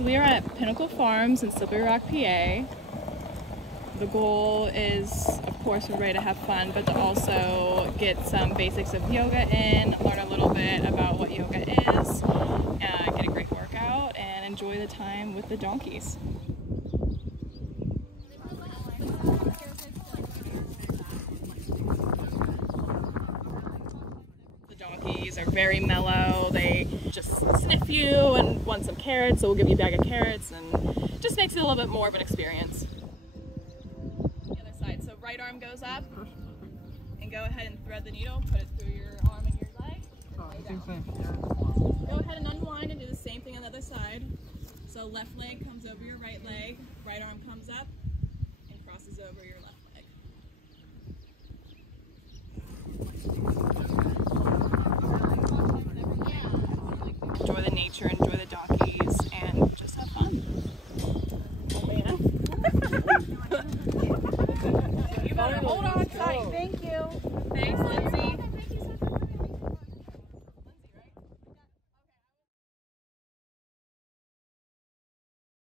So we are at Pinnacle Farms in Slippery Rock, PA. The goal is, of course, we're ready to have fun, but to also get some basics of yoga in, learn a little bit about what yoga is, get a great workout, and enjoy the time with the donkeys. The donkeys are very mellow. They just sniff you and want some carrots, so we'll give you a bag of carrots, and just makes it a little bit more of an experience. So right arm goes up, and go ahead and thread the needle, put it through your arm and your leg, and lay down. Go ahead and unwind and do the same thing on the other side. So left leg comes over your right leg, right arm comes up and crosses over your left leg. Enjoy the nature, enjoy the donkeys, and just have fun. Oh man. You better hold on tight. Thank you. Thanks.